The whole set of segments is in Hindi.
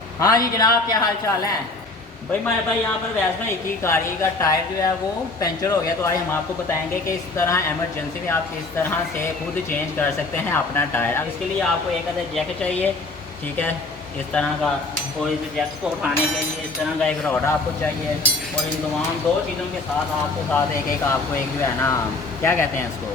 हाँ जी जनाब, क्या हाल चाल है भाई। हमारे भाई यहाँ पर वैसे ना एक ही गाड़ी का टायर जो है वो पंचर हो गया, तो आज हम आपको बताएंगे कि इस तरह एमरजेंसी में आप किस तरह से खुद चेंज कर सकते हैं अपना टायर। अब इसके लिए आपको एक अदर जैक चाहिए, ठीक है, इस तरह का। और इस जैक को उठाने के लिए इस तरह का एक रॉड आपको चाहिए। और इन तमाम दो चीज़ों के साथ आपके साथ एक आपको एक जो है ना, क्या कहते हैं इसको,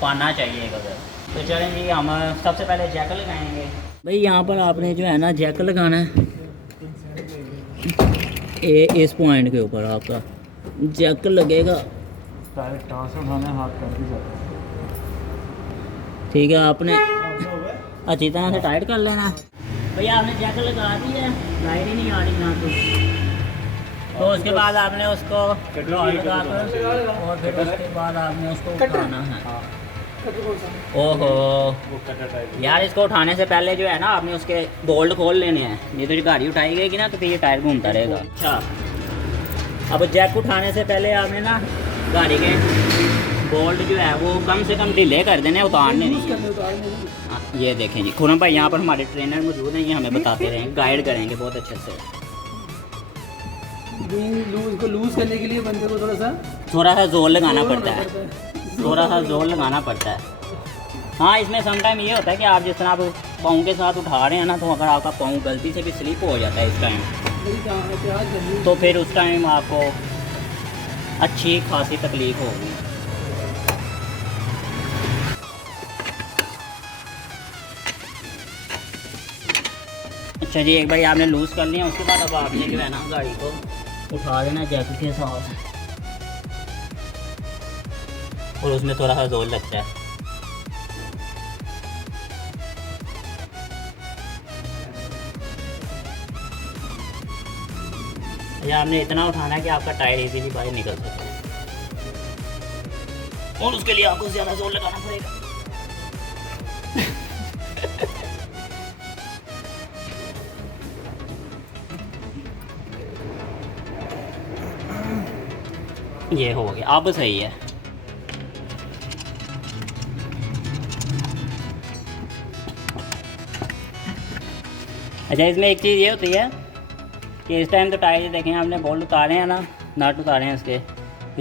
पाना चाहिए एक अदर। तो चलें जी, हम सबसे पहले जैक लगाएंगे। भाई यहाँ पर आपने जो है ना जैक लगाना है, इस पॉइंट के ऊपर आपका जैक लगेगा। ठीक है, आपने अच्छी तरह से टाइट कर लेना है। भैया आपने जैक लगा दी है, लाइट ही नहीं आ रही यहाँ तो उसके बाद आपने उसको लगा कर और फिर उसके बाद आपने उसको उठाना है। ओहो यार, इसको उठाने से पहले जो है ना आपने उसके बोल्ट खोल लेने हैं, नहीं तो जो गाड़ी उठाई गई ना तो फिर ये टायर घूमता रहेगा। अच्छा, अब जैक उठाने से पहले आपने ना गाड़ी के बोल्ट जो है वो कम से कम ढीले कर देने, उतारने नहीं। ये देखें जी, खुरम भाई यहाँ पर हमारे ट्रेनर मौजूद हैं, ये हमें बताते रहेंगे, गाइड करेंगे बहुत अच्छे से। लूज करने के लिए बंदे को थोड़ा सा जोर लगाना पड़ता है, थोड़ा सा जोर लगाना पड़ता है। हाँ, इसमें समटाइम ये होता है कि आप जिस तरह आप पाँव के साथ उठा रहे हैं ना, तो अगर आपका पाँव गलती से भी स्लिप हो जाता है इस टाइम, तो फिर उस टाइम आपको अच्छी खासी तकलीफ होगी। अच्छा जी, एक बार आपने लूज़ कर लिया, उसके बाद अब आपने जो है ना गाड़ी को उठा देना जैक के साथ, और उसमें थोड़ा सा जोर लगता है। या आपने इतना उठाना है कि आपका टायर इजीली बाहर निकल सके, और उसके लिए आपको ज़्यादा जोर लगाना पड़ेगा। ये हो गया, अब सही है। अच्छा, इसमें एक चीज़ ये होती है कि इस टाइम तो टायर देखें आपने बोल्ट उतारे हैं ना, नट उतारे हैं इसके,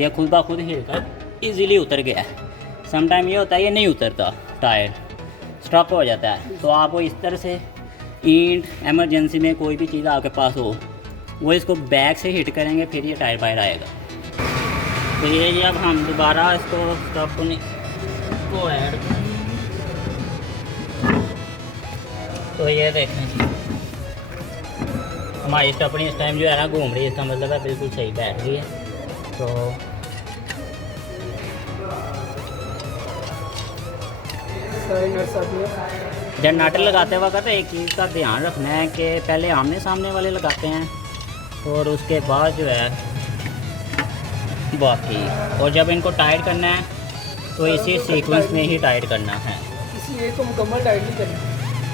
ये खुद ब खुद हिलकर इजीली उतर गया है। सम टाइम ये होता है ये नहीं उतरता, टायर स्टक हो जाता है। तो आपको इस तरह से ईंट एमरजेंसी में कोई भी चीज़ आपके पास हो, वो इसको बैक से हिट करेंगे, फिर ये टायर बाहर आएगा। तो ये जी, अब हम दोबारा इसको स्टॉप को ऐड करें, तो ये देखें जी, हमारी स्टपनी इस टाइम जो है ना घूम रही है, इसका मतलब है बिल्कुल सही बैठ रही है। तो जब नट लगाते वक्त एक चीज़ का ध्यान रखना है कि पहले आमने सामने वाले लगाते हैं, और उसके बाद जो है बाकी, और जब इनको टाइट करना है तो इसी सीक्वेंस में ही टाइट करना है। किसी एक को मुकम्मल टाइट नहीं करना।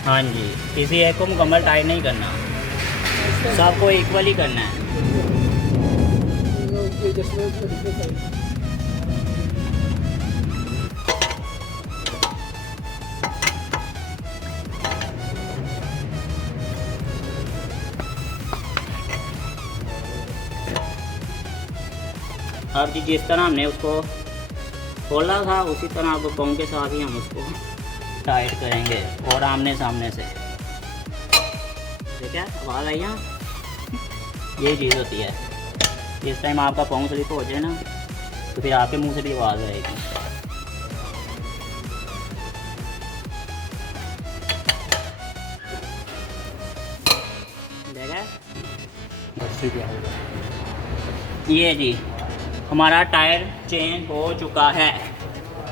हाँ जी, किसी एक को मुकम्मल टाइट नहीं करना, सबको इक्वल ही करना है। अब जी, जिस तरह हमने उसको खोला था उसी तरह अब पाँव के साथ ही हम उसको टाइट करेंगे, और आमने सामने से। ठीक है, आवाज़ आई यहाँ, ये चीज़ होती है। इस टाइम आपका पाँव स्लिप हो जाए ना, तो फिर आपके मुंह से भी आवाज़ आएगी। ये जी हमारा टायर चेंज हो चुका है।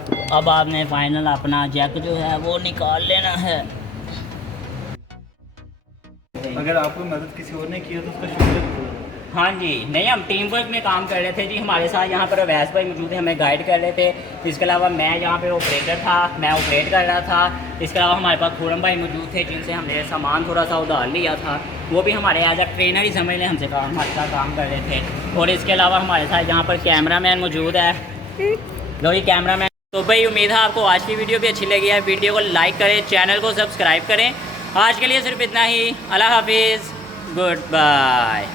तो अब आपने फाइनल अपना जैक जो है वो निकाल लेना है। अगर आपको मदद किसी और ने की है तो उसका शुक्रिया। हाँ जी, नहीं, हम टीम वर्क में काम कर रहे थे जी। हमारे साथ यहाँ पर अवैस भाई मौजूद है, हमें गाइड कर रहे थे। इसके अलावा मैं यहाँ पे ऑपरेटर था, मैं ऑपरेट कर रहा था। इसके अलावा हमारे पास खुरम भाई मौजूद थे, जिनसे हमने सामान थोड़ा सा उधार लिया था। वो भी हमारे एज अ ट्रेनर ही समझ लें, हमसे हमारे साथ काम कर रहे थे। और इसके अलावा हमारे साथ यहाँ पर कैमरा मैन मौजूद है। लो जी कैमरा मैन। तो भाई उम्मीद है आपको आज की वीडियो भी अच्छी लगी है। वीडियो को लाइक करें, चैनल को सब्सक्राइब करें आज के लिए सिर्फ इतना ही। अल्लाह हाफिज़, गुड बाय।